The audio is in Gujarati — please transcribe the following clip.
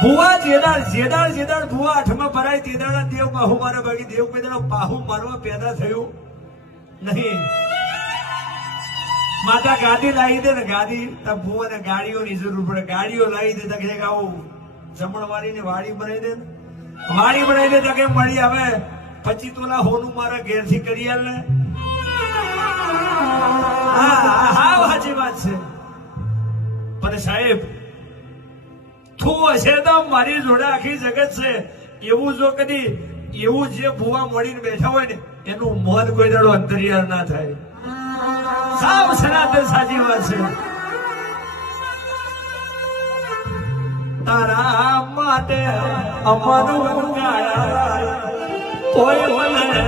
ભુવા જેદાર જેદાર જેદાર ભુવા આઠમાં ભરાય તેદારના દેવ બાહુ મારા બાહુ મારવા પેદા થયું નહીં. માતા ગાદી લાવી દે ને ગાદી, તો ભુવાને ગાડીઓની જરૂર પડે. ગાડીઓ લાવી દે, તકે આવું જમણવારી ને વાડી બનાવી દે ને. વાડી બનાવી દે, તકે મળી આવે. પછી તોલા હોનું મારા ઘેરથી કરી આલ પણ સાહેબ, તું હશે તો મારી જોડે આખી જગત છે. એવું જો કદી, એવું જે ભૂવા મળીને બેઠા હોય ને, એનું મન કોઈ દાડો અંતરિયાળ ના થાય. સાવ સનાતન સાચી વાત છે. તારા માટે અમારું કોઈ મને